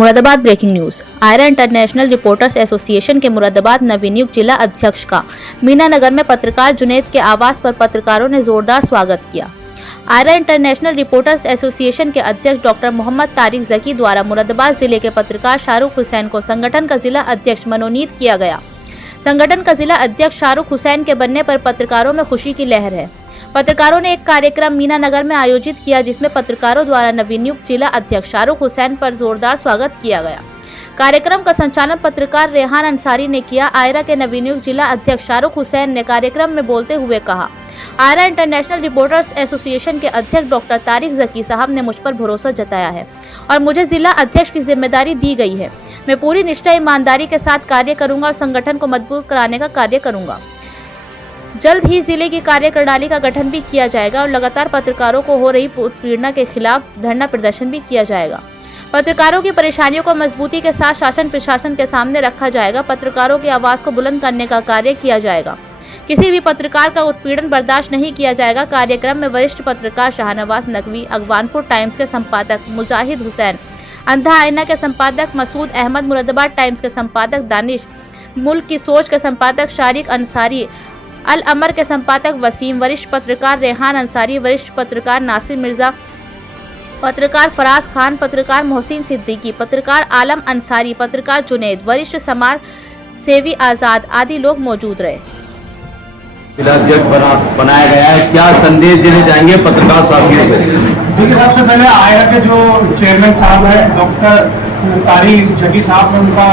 Moradabad breaking news. आयरा international reporters association के मुरादाबाद नवनियुक्त जिला अध्यक्ष का मीनानगर में पत्रकार जुनेद के आवास पर पत्रकारों ने जोरदार स्वागत किया। आयरा इंटरनेशनल रिपोर्टर्स एसोसिएशन के अध्यक्ष डॉक्टर मोहम्मद तारिक जकी द्वारा मुरादाबाद जिले के पत्रकार शाहरुख हुसैन को संगठन का जिला अध्यक्ष मनोनीत किया गया। संगठन का जिला अध्यक्ष शाहरुख हुसैन के बनने पर पत्रकारों में खुशी की लहर है। पत्रकारों ने एक कार्यक्रम मीनानगर में आयोजित किया, जिसमें पत्रकारों द्वारा नवनियुक्त जिला अध्यक्ष शाहरुख हुसैन पर जोरदार स्वागत किया गया। कार्यक्रम का संचालन पत्रकार रेहान अंसारी ने किया। आयरा के नवनियुक्त जिला अध्यक्ष शाहरुख हुसैन ने कार्यक्रम में बोलते हुए कहा, आयरा इंटरनेशनल रिपोर्टर्स एसोसिएशन के अध्यक्ष डॉक्टर तारिक जकी साहब ने मुझ पर भरोसा जताया है और मुझे जिला अध्यक्ष की जिम्मेदारी दी गई है। मैं पूरी निष्ठा ईमानदारी के साथ कार्य करूंगा और संगठन को मजबूत कराने का कार्य करूंगा। जल्द ही जिले की कार्यप्रणाली का गठन भी किया जाएगा और लगातार पत्रकारों को हो रही उत्पीड़ना के खिलाफ धरना प्रदर्शन भी किया जाएगा। पत्रकारों की परेशानियों को मजबूती के साथ शासन प्रशासन के सामने रखा जाएगा। पत्रकारों की आवाज़ को बुलंद करने का कार्य किया जाएगा। किसी भी पत्रकार का उत्पीड़न बर्दाश्त नहीं किया जाएगा। कार्यक्रम में वरिष्ठ पत्रकार शाहनवाज नकवी, अगवानपुर टाइम्स के संपादक मुजाहिद हुसैन, अंधा आईना के संपादक मसूद अहमद, मुरादाबाद टाइम्स के संपादक दानिश, मुल्क की सोच के संपादक शारिक अंसारी, अल अमर के संपादक वसीम, वरिष्ठ पत्रकार रेहान अंसारी, वरिष्ठ पत्रकार नासिर मिर्जा, पत्रकार फराज खान, पत्रकार मोहसिन सिद्दीकी, पत्रकार आलम अंसारी, पत्रकार जुनेद, वरिष्ठ समाज सेवी आज़ाद आदि लोग मौजूद रहे। जिला अध्यक्ष बनाया गया है, क्या संदेश देने जाएंगे पत्रकार साथियों को? देखिए, सबसे पहले आयरा के जो चेयरमैन साहब हैं डॉक्टर तारिक जकी साहब, मैं उनका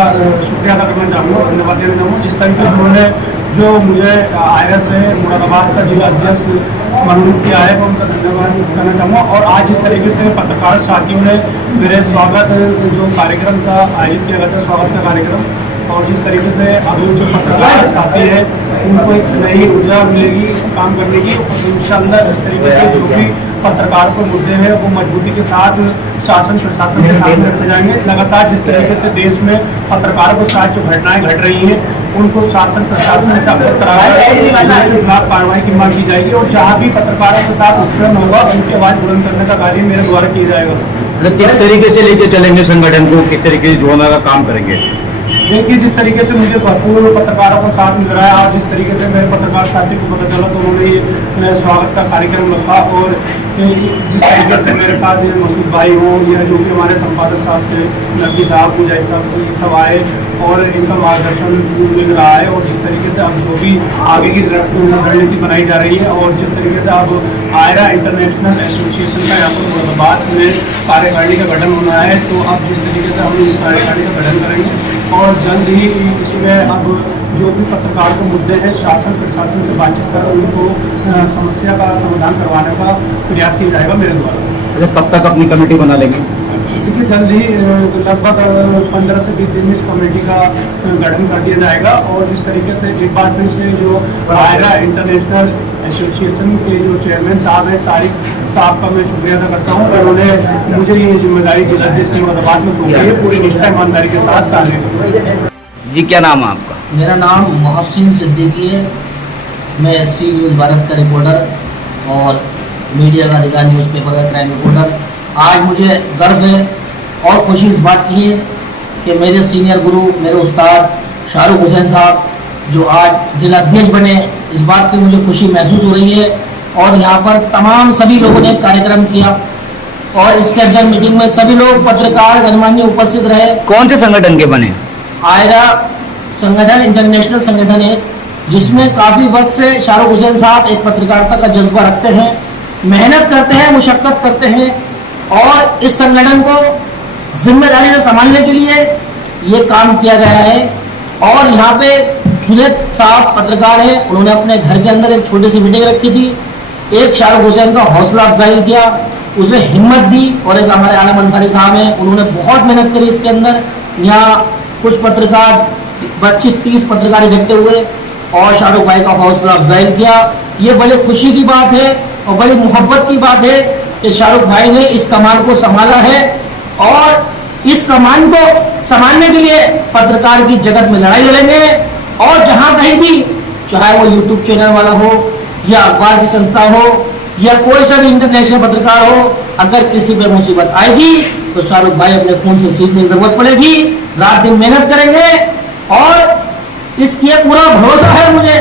शुक्रिया अदा करना चाहूँगा, धन्यवाद देना चाहूँगा। जिस तरीके से उन्होंने जो मुझे आयरा से मुरादाबाद का जिला अध्यक्ष मनोनीत किया है, मैं उनका धन्यवाद करना चाहूँगा। और आज जिस तरीके से पत्रकार साथियों ने मेरे स्वागत जो कार्यक्रम का आयोजित किया गया था, स्वागत का कार्यक्रम, और जिस तरीके से अब जो पत्रकार साथी है उनको एक नई ऊर्जा मिलेगी काम करने की। इंशाअल्लाह इस तरीके से जो भी पत्रकार को मुद्दे हैं वो मजबूती के साथ शासन प्रशासन के सामने रखे जाएंगे। लगातार जिस तरीके से देश में पत्रकारों के साथ जो घटनाएं घट रही हैं उनको शासन प्रशासन से अवगत कराया, खिलाफ कार्रवाई की मांग की जाएगी और जहाँ भी पत्रकारों के साथ उत्पीड़न होगा उनकी आवाज बुलंद करने का कार्य मेरे द्वारा किया जाएगा। किस तरीके से लेके चलेंगे संगठन को, किस तरीके से जोड़ने का काम करेंगे? देखिए, जिस तरीके से मुझे भरपूर पत्रकारों को साथ मिल रहा है, आज जिस तरीके से मेरे पत्रकार साथी को पता चला तो उन्होंने ये स्वागत का कार्यक्रम रखा। और जिस तरीके से मेरे साथ मसूद भाई हो या जो भी हमारे संपादक साहब थे, नकवी साहब, मुझे सब आए और इनका मार्गदर्शन मिल रहा है। और जिस तरीके से अब जो भी आगे की रणनीति बनाई जा रही है और जिस तरीके से अब आयरा इंटरनेशनल एसोसिएशन का यहाँ पर मुरादाबाद में कार्यकारिणी का गठन होना है, तो अब जिस तरीके से हम इस कार्यकारिणी का गठन करेंगे और जल्द ही इसमें अब जो भी पत्रकार के मुद्दे हैं शासन प्रशासन से बातचीत कर उनको समस्या का समाधान करवाने का प्रयास किया जाएगा मेरे द्वारा। कब तक अपनी कमेटी बना लेंगे? देखिए, जल्द ही लगभग 15 से 20 दिन में इस कमेटी का गठन कर दिया जाएगा। और इस तरीके से एक बार फिर से जो आयरा इंटरनेशनल एसोसिएशन के जो चेयरमैन साहब हैं तारिक साहब का मैं शुक्रिया अदा करता हूँ। उन्होंने मुझे ये जिम्मेदारी जिला अध्यक्ष मुरादाबाद में सौंपी है, पूरी निष्ठा ईमानदारी के साथ कार्य। जी, क्या नाम है आपका? मेरा नाम मोहसिन सिद्दीकी है। मैं SC न्यूज़ भारत का रिपोर्टर और मीडिया का अधिकार न्यूज़पेपर का क्राइम रिपोर्टर। आज मुझे गर्व है और खुशी इस बात की है कि मेरे सीनियर गुरु, मेरे उस्ताद शाहरुख हुसैन साहब जो आज जिला अध्यक्ष बने, इस बात की मुझे खुशी महसूस हो रही है। और यहाँ पर तमाम सभी लोगों ने कार्यक्रम किया और इसके अंदर मीटिंग में सभी लोग पत्रकार गणमान्य उपस्थित रहे। कौन से संगठन के बने? आयरा संगठन इंटरनेशनल संगठन है, जिसमें काफ़ी वक्त से शाहरुख हुसैन साहब एक पत्रकारिता का जज्बा रखते हैं, मेहनत करते हैं, मुशक्क़त करते हैं और इस संगठन को जिम्मेदारी से संभालने के लिए ये काम किया गया है। और यहाँ पे जुनेद साहब पत्रकार हैं, उन्होंने अपने घर के अंदर एक छोटी सी मीटिंग रखी थी, एक शाहरुख हुसैन का हौसला अफजाई किया, उसे हिम्मत दी। और एक हमारे आलम अंसारी साहब हैं, उन्होंने बहुत मेहनत करी इसके अंदर। यहाँ कुछ पत्रकार 25-30 पत्रकार इकट्ठे हुए और शाहरुख भाई का हौसला अफजाई किया। ये बड़ी खुशी की बात है और बड़ी मोहब्बत की बात है कि शाहरुख भाई ने इस कमान को संभाला है और इस कमान को संभालने के लिए पत्रकार की जगत में लड़ाई लड़ेंगे। और जहाँ कहीं भी, चाहे वो YouTube चैनल वाला हो या अखबार की संस्था हो या कोई सा भी इंटरनेशनल पत्रकार हो, अगर किसी पे मुसीबत आएगी तो शाहरुख भाई अपने खून से सींचने की जरूरत पड़ेगी, रात दिन मेहनत करेंगे और इसकी पूरा भरोसा है मुझे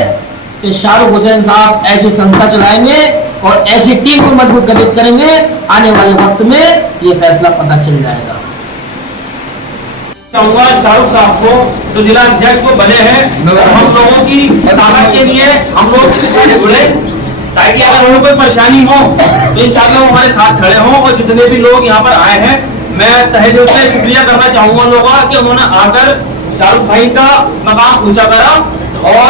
कि शाहरुख हुसैन साहब ऐसी संस्था चलाएंगे और ऐसी टीम को मजबूत गठित करेंगे, आने वाले वक्त में ये फैसला पता चल जाएगा। चाहूंगा शाहरुख साहब को जो जिला अध्यक्ष को बने हैं, हम लोगों की ताकत के लिए हम लोग इनके साथ जुड़े, ताकि अगर उन्हें कोई परेशानी हो तो इंशाल्लाह वो हमारे साथ खड़े हों। और जितने भी लोग यहाँ पर आए हैं, मैं तहे दिल से शुक्रिया करना चाहूंगा उन लोगों का कि उन्होंने आकर शाहरुख भाई का मकाम ऊंचा करा और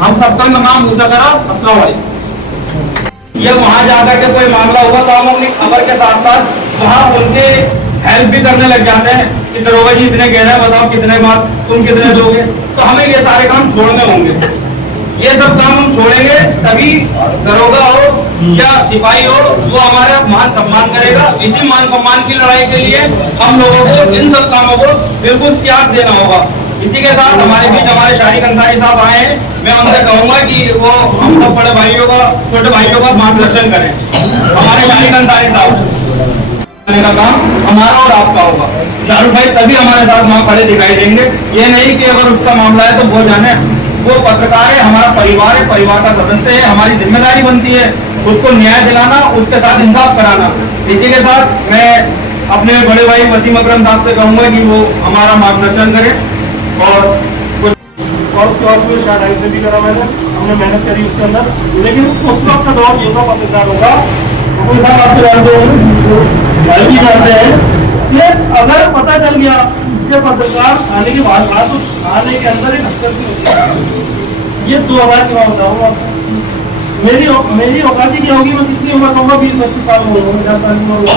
हम सबका मकाम ऊंचा करा। अस्सलाम वालेकुम। ये वहां जाकर के कोई मामला हुआ तो हम अपनी खबर के साथ साथ वहाँ उनके हेल्प भी करने लग जाते हैं कि दरोगा जी इतने कह रहे हैं, बताओ कितने बात तुम कितने दोगे, तो हमें ये सारे काम छोड़ने होंगे। ये सब काम हम छोड़ेंगे तभी दरोगा हो या सिपाही हो वो हमारा मान सम्मान करेगा। इसी मान सम्मान की लड़ाई के लिए हम लोगों को इन सब कामों को बिल्कुल त्याग देना होगा। इसी के साथ हमारे बीच हमारे शारिक अंसारी साहब आए हैं, मैं उनसे कहूंगा कि वो हम सब बड़े भाइयों का छोटे भाइयों का मार्गदर्शन करें। हमारे शारिक अंसारी साहब का काम हमारा और आपका होगा। शाहरुख भाई तभी हमारे साथ वहाँ खड़े दिखाई देंगे। ये नहीं कि अगर उसका मामला है तो वो जाने, वो पत्रकार है, हमारा परिवार है, परिवार का सदस्य है, हमारी जिम्मेदारी बनती है उसको न्याय दिलाना, उसके साथ इंसाफ कराना। इसी के साथ मैं अपने बड़े भाई वसीम अकरम साहब से कहूंगा कि वो हमारा मार्गदर्शन करें। और उसके बाद फिर शायद से भी करा मैंने, हमने मेहनत करी उसके अंदर, लेकिन उस वक्त का दौर ये था पत्रकारों का, कोई साहब आपको जानते हैं भी जानते हैं कि अगर पता चल गया कि पत्रकार आने के बाद तो आने के अंदर एक हच्चर की होती है। ये 2000 की बात बताऊंगा आपको। मेरी औकात क्या होगी, मैं कितनी उम्र कहूँगा, 20-25 साल में होगा, 50 साल की उम्र,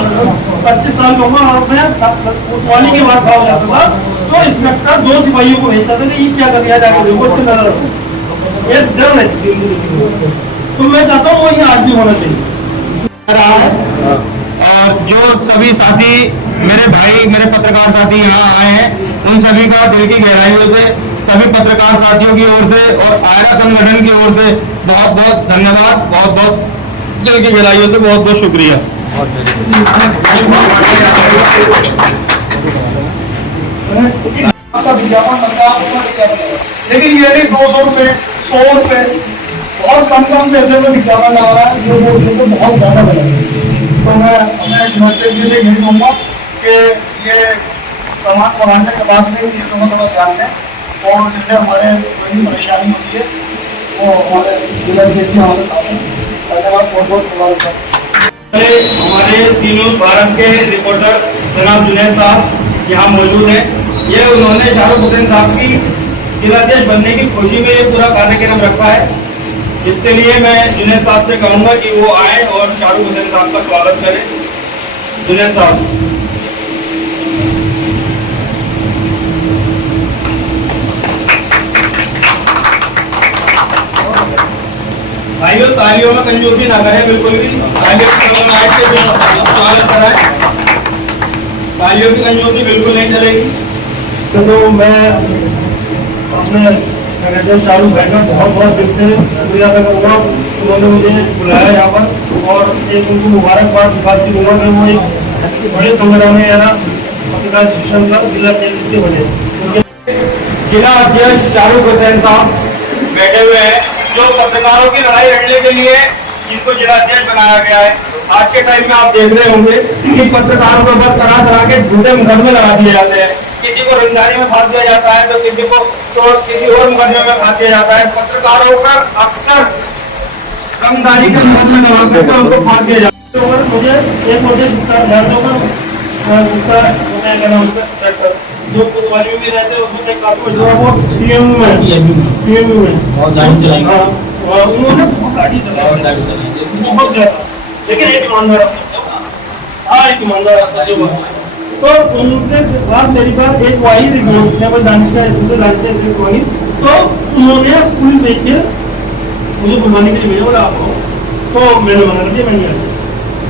25 साल कहूँगा। और मैं उठवाने के बाद भाव जाता था तो इंस्पेक्टर 2 सिपाहियों को भेजता था कि ये क्या कर दिया, जाकर देखो इसके नजर रखो। ये डर है तो मैं चाहता हूँ वो ये आज भी होना चाहिए। और जो सभी साथी मेरे भाई मेरे पत्रकार साथी यहाँ आए हैं, उन सभी का दिल की गहराइयों से सभी पत्रकार साथियों की ओर से और आयरा संगठन की ओर से बहुत बहुत धन्यवाद, बहुत बहुत दिल की गहराइयों से बहुत बहुत शुक्रिया। आपका विज्ञापन बनता है, लेकिन ये नहीं 200 रुपये 100 रुपये बहुत कम पैसे में विज्ञापन लगा रहा है, जो बोलते तो बहुत ज्यादा बनेगा। तो मैं अपने नजदीक से यही कहूँगा कि ये सामान संभालने के बाद में चीज़ों को थोड़ा ध्यान दें और जैसे हमारे बड़ी परेशानी होती है वो हमारे जिलाध्यक्ष हमारे साथ हैं। धन्यवाद, बहुत बहुत धन्यवाद। हमारे सी न्यूज़ भारत के रिपोर्टर जनाब जुनैद साहब यहाँ मौजूद हैं। ये उन्होंने शाहरुख हुसैन साहब की जिलाध्यक्ष बनने की खुशी में ये पूरा कार्यक्रम रखा है। इसके लिए मैं जुनैद साहब से कहूँगा कि वो आए और शाहरुख हुसैन साहब का स्वागत करें। जुनैद साहब। भाइयों तालियों में कंजूसी ना करें, बिल्कुल भी तालियों की स्वागत कराएं, तालियों की कंजूसी बिल्कुल नहीं चलेगी। तो मैं अपने सेक्रेटरी शाहरुख भाई का बहुत बहुत दिल से शुक्रिया अदा करूँगा, उन्होंने मुझे बुलाया यहाँ पर और एक उनको मुबारकबाद बात दूंगा कि वो एक बड़े संगठन है यार पत्रकार शिक्षण का जिला अध्यक्ष इसके बने। जिला अध्यक्ष शाहरुख हुसैन साहब बैठे हुए हैं, जो पत्रकारों की लड़ाई लड़ने के लिए जिनको जिला अध्यक्ष बनाया गया है। आज के टाइम में आप देख रहे होंगे कि पत्रकारों के ऊपर तरह तरह के झूठे मुकदमे लगा दिए जाते हैं। किसी को रंगदारी में फांस दिया जाता है तो किसी को तो किसी और मुकदमे में फांस दिया जाता है। पत्रकारों पर अक्सर रंगदारी के मुकदमे लगा कर उनको फांस दिया जाता है। मुझे एक मुझे जो कोतवाली में रहते हैं उसमें काफी जो वो पीएमयू में और उन्होंने गाड़ी चलाई बहुत ज्यादा, लेकिन एक ईमानदार एक ईमानदार तो उनके बाद मेरी बात एक वाही रिपोर्ट जब दानिश का रिपोर्ट वही तो उन्होंने फुल बेच के मुझे घुमाने के लिए भेजा बोला आपको, तो मैंने मना कर दिया। मैंने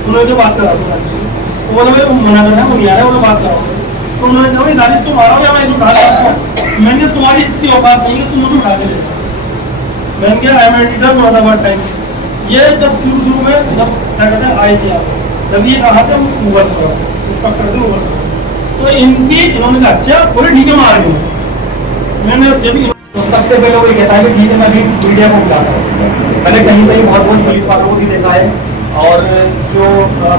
उन्होंने जो बात करा तो बोला भाई मना कर रहा है, वो नहीं आ रहा है, उन्होंने बात करा तो उन्होंने कहा भाई दानिश तुम आ रहा हो या मैं इसे उठा लेता। मैंने तुम्हारी इतनी औकात नहीं है तुम मुझे उठा के लेता। मैंने कहा I am editor Moradabad times. ये जब शुरू में जब क्या कहते हैं आए थे आप जब ये कहा था गूगल करो, इंस्पेक्टर ने गूगल करो, तो इन्होंने कहा अच्छा बोले ठीक है मार गए। मैंने जब तो सबसे पहले वो कहता है कि ठीक है मैं अभी मीडिया को बुलाता हूँ। मैंने कहीं बहुत पुलिस वालों को भी देखा है और जो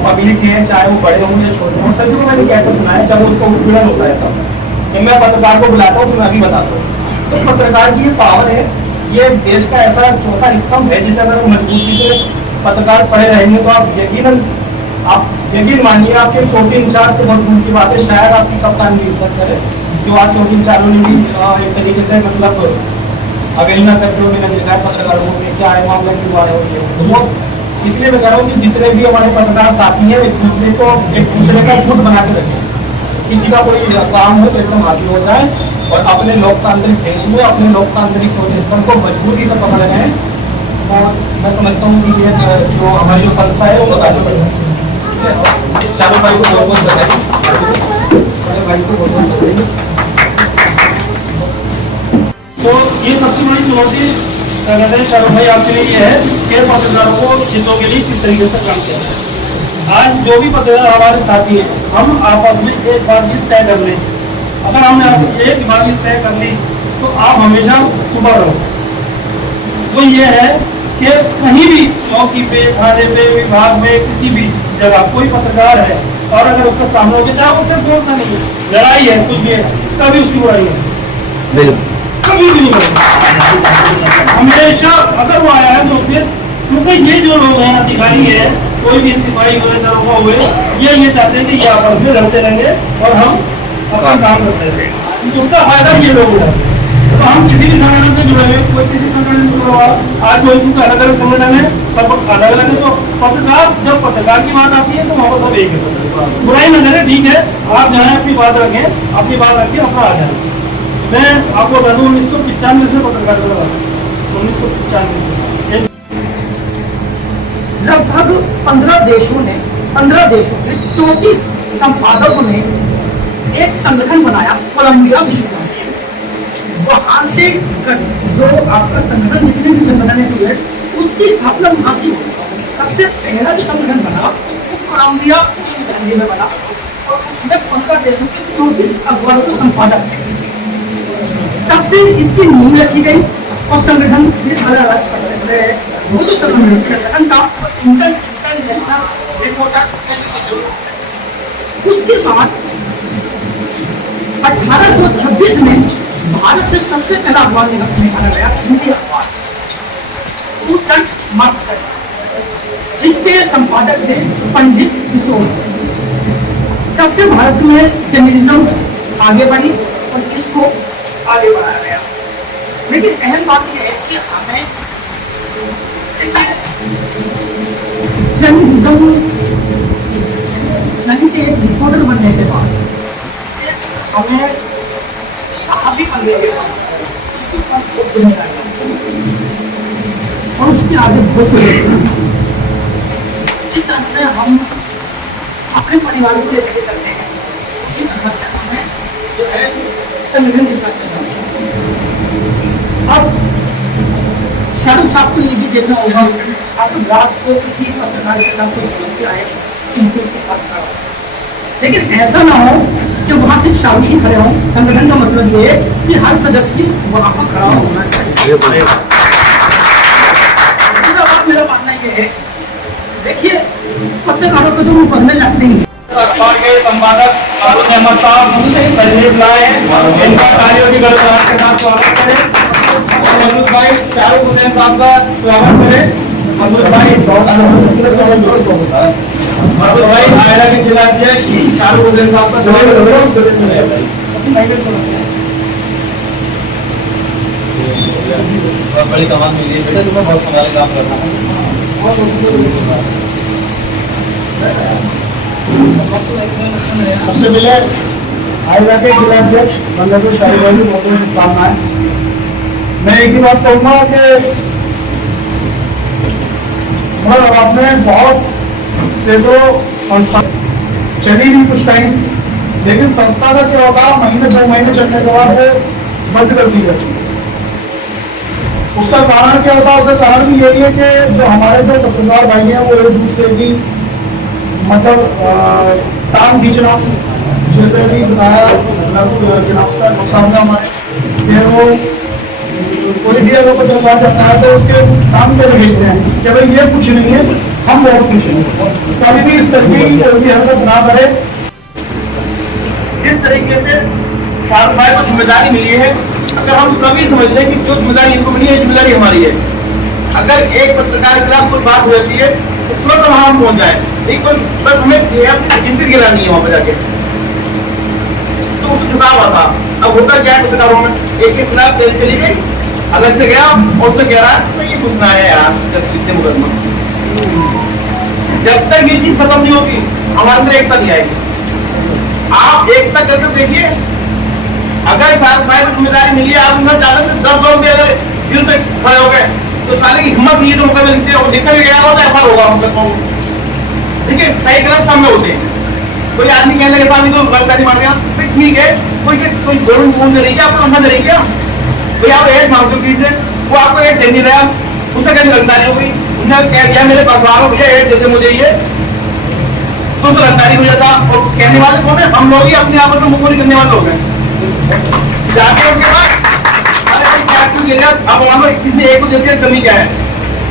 पब्लिक है चाहे वो बड़े हों या छोटे हों सभी को मैंने कहकर सुना है जब उसको उत्पीड़न होता है तब मैं पत्रकार को बुलाता हूँ तो मैं अभी बताता हूँ। तो पत्रकार की ये पावर है, ये देश का ऐसा चौथा स्तंभ है जिसे अगर मजबूती से पत्रकार पढ़े रहेंगे तो आप यकीन मानिए आपके चोटी इंचार्ज तो बहुत दूर की बात है, शायद आपकी कप्तान भी इज्जत करे जो आज चोटी इंचार्जों ने भी एक तरीके से मतलब अवेलना करते हुए मैंने देखा है पत्रकारों को क्या है मामला क्यों आया हो। इसलिए मैं कह रहा हूँ कि जितने भी हमारे पत्रकार साथी हैं एक दूसरे का गुट बना के रखें। किसी का कोई काम हो तो एकदम हासिल हो जाए और अपने लोकतांत्रिक देश में अपने लोकतांत्रिक चौथे स्तंभ को मजबूती से पकड़ रहे हैं। और मैं समझता हूँ कि ये जो हमारी जो संस्था है वो बतानी पड़ेगी। चालू भाई को बहुत बहुत बधाई, भाई को बहुत बहुत बधाई। तो ये सबसे बड़ी चुनौती कहते हैं शाहरुख भाई आपके लिए ये है कि पत्रकारों को हितों के लिए किस तरीके से काम किया जाए। आज जो भी पत्रकार हमारे साथी हैं हम आपस में एक बात ये तय कर लें, अगर हमने एक बात ये तय कर ली तो आप हमेशा सुबह रहो। वो ये है कि कहीं भी चौकी पे थाने पे विभाग में किसी भी जगह कोई पत्रकार है और अगर उसका सामने होकर चाहे उससे बोलता नहीं है लड़ाई है कुछ भी है कभी उसकी बुराई है कभी भी नहीं करेंगे। हमेशा अगर वो आया है तो उसमें क्योंकि ये जो लोग हैं अधिकारी है कोई भी सिपाही हुए दरोगा हुए ये चाहते हैं कि ये आपस में लड़ते रहेंगे और हम अपना काम करते रहेंगे, उसका फायदा ये लोग उठाते। तो हम किसी भी संगठन से जुड़े हुए कोई किसी संगठन से जुड़ा हुआ आज कोई क्योंकि अलग अलग संगठन है सब अलग अलग है तो पत्रकार जब पत्रकार की बात आती है तो वहाँ पर सब एक है, बुराई न करें ठीक है आप जाए अपनी बात रखें अपनी बात रखिए अपना आ जाए। मैं आपको बता दूँ 1995 से पत्रकार लगा 1995 से लगभग 15 देशों के 34 संपादकों ने एक संगठन बनाया कोलंबिया विश्वविद्यालय। वहां से जो आपका संगठन जितने भी संगठन है उसकी स्थापना वहां से हुई। सबसे पहला जो संगठन बना वो कोलंबिया विश्वविद्यालय में बना और उसमें 15 देशों के 34 अखबारों के संपादक थे। तब से इसकी नींव रखी गई और संगठन अलग अलग वो जो संगठन था इंटरनेशनल रिपोर्टर एसोसिएशन। उसके बाद 1826 में भारत से सबसे पहला अखबार निकाला गया हिंदी अखबार जिसके संपादक थे पंडित किशोर। तब से भारत में जर्नलिज्म आगे बढ़ी और इसको आगे बढ़ाया गया। लेकिन अहम बात यह है कि हमें जर्नलिज्म के एक रिपोर्टर बनने के बाद हमें सहाफी बनने के बाद उसकी बहुत जिम्मेदारी और उसके आगे बहुत जिस तरह से हम अपने परिवार को लेकर चलते हैं उसी तरह से हमें जो है संगठन के साथ चलना है। अब शाहरुख साहब को ये भी देखना होगा आप रात को किसी पत्रकार के साथ कोई समस्या है इनको उसके साथ खड़ा हो, लेकिन ऐसा ना हो कि वहां सिर्फ शाहरुख ही खड़े हों। संगठन का मतलब ये है कि हर सदस्य वहां पर खड़ा होना चाहिए। दूसरा बात मेरा मानना ये है, देखिए पत्रकारों को तो वो पढ़ने लगते ही अखबार के संपादक फारूक अहमद साहब तशरीफ लाए, इनका कार्यों की गणना के साथ स्वागत करें। मसूद भाई शाहरुख हुसैन साहब का स्वागत करें। मसूद भाई आयरा के जिला अध्यक्ष शाहरुख हुसैन साहब का स्वागत करें। बड़ी कमाल मिली है बेटा, तुम्हें बहुत संभाले काम करना है। सबसे पहले आयरा के जिला अध्यक्ष बंदर शाही भाई बहुत बहुत शुभकामनाएं। मैं एक ही बात कहूँगा कि आपने बहुत से तो संस्था चली भी कुछ टाइम, लेकिन संस्था का क्या होगा महीने 2 महीने चलने के बाद वो बंद कर दी जाती है। उसका कारण क्या होता है? उसका कारण भी यही है कि जो हमारे जो पत्रकार भाई हैं वो एक दूसरे की मतलब टांग खींचना, जैसे अभी बताया जनाब उसका नुकसान था हमारे कि वो कोई भी अगर कोई जलवा जाता है तो उसके काम पे खींचते हैं कि भाई ये कुछ नहीं है, हम बहुत खुश हैं। कभी भी इस तरीके की हरकत ना करे। जिस तरीके से साहब भाई को जिम्मेदारी मिली है, अगर हम सभी समझ लें कि जो जिम्मेदारी इनको मिली है, जिम्मेदारी हमारी है। अगर एक पत्रकार के खिलाफ कोई बात हो जाती है तो तुरंत वहां हम पहुंच जाए, एक कोई बस हमें गिनती गिरानी है वहां पर जाके, तो उसको चुनाव आता। अब होता क्या है पत्रकारों में, एक के खिलाफ जेल चली गई, अलग से गया और उसने कह रहा है तो ये घुसना है यार कितने मुकदमा। जब तक ये चीज खत्म नहीं होगी हमारे अंदर एकता नहीं आएगी। आप एकता करके देखिए, अगर साथ भाई को जिम्मेदारी मिली है, आप उनका ज्यादा से 10 लोग भी अगर दिल से खड़े हो गए तो साले की हिम्मत नहीं है तो मुकदमे लिखते हैं, देखा भी गया होता है एफआईआर होगा मुकदमा। देखिए सही गलत सामने होते हैं। कोई आदमी कहने लगे सामने तो गलत मार गया, ठीक है, कोई गवर्नमेंट फोन करेगी आपको लंबा करेगी क्या? कोई आप एड मांगते हो किसी से, वो आपको एड दे नहीं रहा, उससे कैसे रंगदारी हो गई? उन्होंने कह दिया मेरे पकवान हो भैया एड देते मुझे ये, तो रंगदारी हो जाता। और कहने वाले कौन है? हम लोग ही अपने आप में मुखोरी करने वाले हो गए। जाके उसके बाद अब मान लो इसने एक को देती है, कमी क्या है?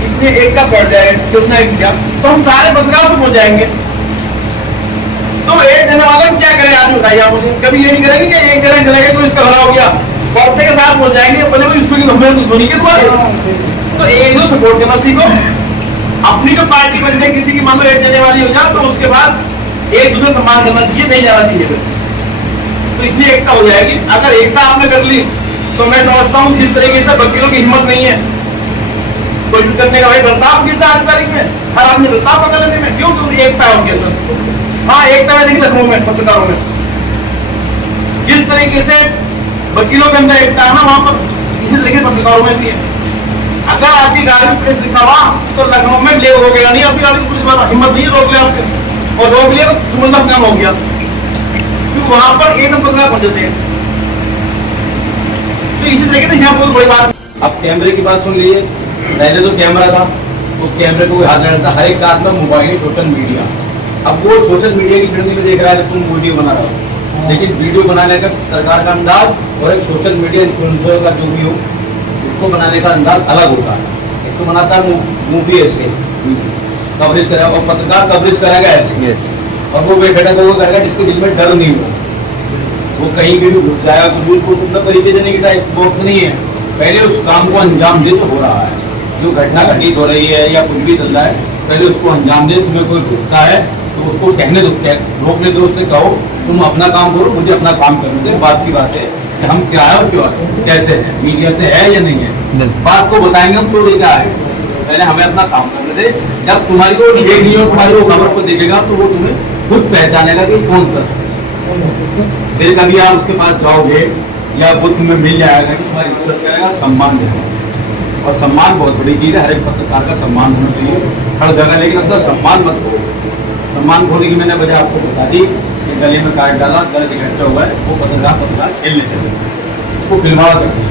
इसने एक का पड़ जाए तो उसने एक किया तो हम सारे पत्रकारों को पहुंच जाएंगे। तो एक देने वाले क्या करें आज बताइए आप मुझे? कभी ये नहीं करेंगे कि एक जगह चलेगा तो इसका भला हो गया, पौधे के साथ पहुंच जाएंगे, पहले कोई इसको हमें दुश्मनी के द्वारा। तो एक दो सपोर्ट करना सीखो, अपनी जो पार्टी बन जाए किसी की मान लो एक देने वाली हो जाए तो उसके बाद एक दूसरे सम्मान करना चाहिए, नहीं जाना चाहिए। तो इसलिए एकता हो जाएगी। अगर एकता आपने कर ली तो मैं समझता हूँ जिस तरीके से वकीलों की हिम्मत नहीं है कोई भी करने का, भाई बर्ताव किस आज तारीख में हर आदमी बर्ताव पकड़ लेने में क्यों? क्योंकि एकता है उनके अंदर। हाँ एकता है, देखिए लखनऊ में पत्रकारों में जिस तरीके से वकीलों के अंदर एकता है ना, वहां पर इसी तरीके पत्रकारों में भी है। अगर आपकी गाड़ी में प्रेस लिखा हुआ तो लखनऊ में ले रोकेगा नहीं आपकी गाड़ी, पुलिस वाला हिम्मत नहीं रोक लिया आपके, और रोक लिया तो तुरंत काम हो गया, क्योंकि वहां पर एक पत्रकार पहुंच जाते हैं। तो इसी तरीके से यहाँ कोई बड़ी बात। अब कैमरे की बात सुन लीजिए, पहले तो कैमरा था, तो कैमरे को कोई हाथ नहीं डालता, हर एक साथ में मोबाइल सोशल मीडिया। अब वो सोशल मीडिया की श्रेणी में देख रहा है तुम वीडियो बना रहा हो, लेकिन वीडियो बनाने का सरकार का अंदाज और एक सोशल मीडिया इन्फ्लुएंसर का जो भी हो उसको बनाने का अंदाज अलग होता है। एक तो बनाता है मूवी ऐसे कवरेज करेगा और पत्रकार कवरेज करेगा ऐसे, और वो बेटा को वो करेगा जिसके दिल में डर नहीं हो, वो कहीं भी घुस जाएगा तो उसको उतना परिचय देने की टाइप वक्त नहीं है। पहले उस काम को अंजाम दे तो हो रहा है, जो घटना घटित हो रही है या कुछ भी चल रहा है, पहले उसको अंजाम दे। तुम्हें कोई घुसता है तो उसको कहने दो, रोकने दो, उससे कहो तुम अपना काम करो, मुझे अपना काम करने दो। बात की बात है कि हम क्या है और क्यों है, कैसे है, मीडिया से है या नहीं है, बात को बताएंगे हम तो लेकर आएंगे। पहले हमें अपना काम करने दे, जब तुम्हारी को देख लियो, तुम्हारी वो खबर को देखेगा तो वो तुम्हें खुद पहचानेगा कि कौन कर। फिर कभी आप उसके पास जाओगे या वो तुम्हें मिल जाएगा कि तुम्हारी इज्जत करेगा, सम्मान देगा। और सम्मान बहुत बड़ी चीज़ है, हर एक पत्रकार का सम्मान होना चाहिए हर जगह, लेकिन अपना सम्मान मत खो। सम्मान खोने की मैंने वजह आपको बता दी कि गले में काट डाला, गले से घंटा हुआ है, वो पत्रकार खेलने चले, उसको फिल्मावा कर दिया।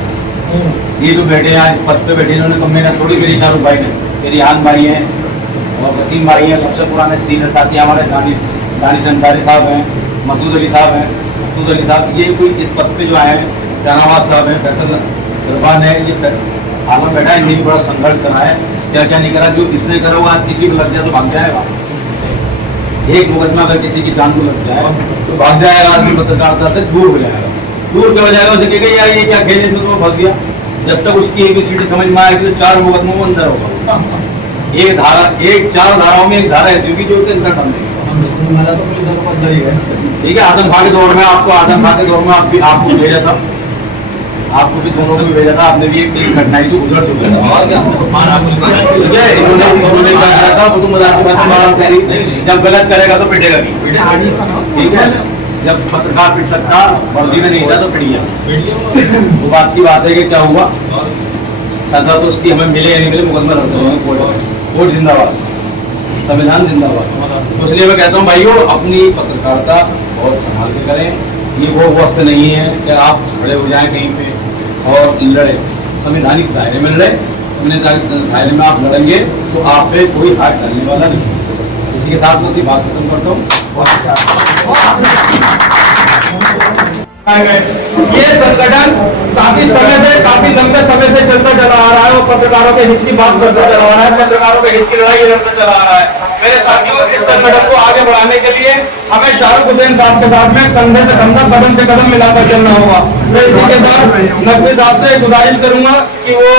ये जो बैठे हैं आज पद पे बैठे, इन्होंने कम मेहनत थोड़ी करी शाहरुख भाई ने, मेरी हान भाई हैं और वसीम भाई हैं, सबसे पुराने सीनियर साथी हमारे दानिश अंसारी साहब हैं, मसूद अली साहब हैं, मसूद अली साहब, ये कोई इस पद पे जो आए हैं, जहानाबाद साहब हैं, फैसल रबान है, ये आगे बैठा है, इन्हीं बड़ा संघर्ष करा है, क्या क्या नहीं करा। जो किसने करा वो आज किसी को लग जाए तो भाग जाएगा, एक मुकदमा अगर किसी की जान को लग जाए तो भाग जाएगा आदमी, पत्रकारिता से दूर हो जाएगा। दूर क्या हो जाएगा, उसे कहेगा यार ये क्या खेलने में तो फंस गया। जब तक उसकी ABCD समझ में आएगी तो 4 मुकदमों में अंदर होगा। एक धारा, एक 4 धाराओं में एक धारा है क्योंकि जो अंदर डाल देगी। ठीक है, आदम खां के दौर में आपको, आदम खां के दौर में आपको भेजा था, आपको भी दोनों को भी भेजा था, आपने भी एक घटनाएं तो गुजर चुके थे। इन्होंने क्या करा था वो तो मजाक की बात, जब गलत करेगा तो पिटेगा भी। ठीक है, जब पत्रकार पिट सकता वर्दी में नहीं था तो पिटिया। वो बात की बात है कि क्या हुआ, सजा तो उसकी हमें मिले या नहीं मिले, मुकदमा रद्द, कोर्ट जिंदाबाद, संविधान जिंदाबाद। तो इसलिए मैं कहता हूँ भाइयों, अपनी पत्रकारिता और संभाल के करें। ये वो वक्त नहीं है कि आप खड़े हो जाएं कहीं पे और लड़े। संवैधानिक दायरे में लड़े, संवैधानिक दायरे में आप लड़ेंगे तो आप पे कोई हाथ डालने वाला नहीं। इसी के साथ मैं बात खत्म करता हूँ। ये संगठन काफी लंबे समय से चलता चला आ रहा है और पत्रकारों के हित की बात करता चला आ रहा है, पत्रकारों के हित की लड़ाई लड़ता चला आ रहा है। मेरे साथियों, इस संगठन को आगे बढ़ाने के लिए हमें शाहरुख हुसैन साहब के साथ में कंधे से कंधा, कदम से कदम मिलाकर चलना होगा। मैं इसी के साथ नकवी साहब से गुजारिश करूंगा कि वो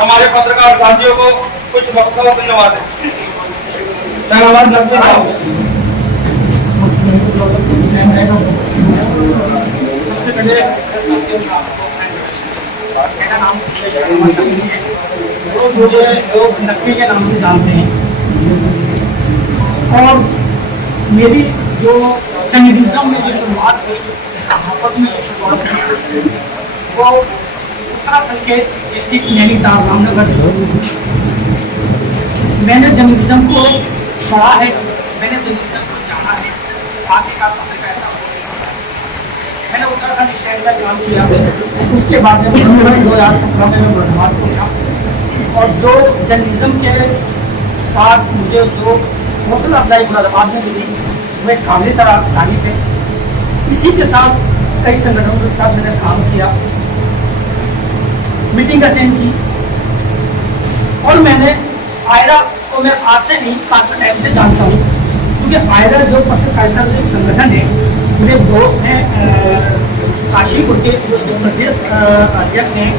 हमारे पत्रकार साथियों को कुछ वक्तव्य धन्यवाद दें। धन्यवाद नकवी साहब। सबसे पहले मेरा नाम मुझे लोग नकवी के नाम से जानते हैं और मेरी जो जर्नलिज्म में जो शुरुआत हुई, सहाफत में जो शुरुआत हुई, वो उत्तराखंड के डिस्ट्रिक्ट नैनीताल रामनगर से शुरू हुई। मैंने जर्नलिज्म को पढ़ा है, मैंने जर्नलिज्म को जाना है, आगे का पत्रकारिता मैंने उत्तराखंड स्टेट में काम किया। उसके बाद में 2017 में मैं बर्धमान पहुंचा और जो जर्नलिज्म के साथ मुझे जो हौसला अफजाई मुरादाबाद में मिली वो एक काबिल तारीफ है। इसी के साथ कई संगठनों के साथ मैंने काम किया, मीटिंग अटेंड की और मैंने आयरा को मैं आज से नहीं काफी टाइम से जानता हूँ, क्योंकि आयरा जो पत्रकारिता संगठन है, मेरे दोस्त हैं काशीपुर के जो प्रदेश अध्यक्ष हैं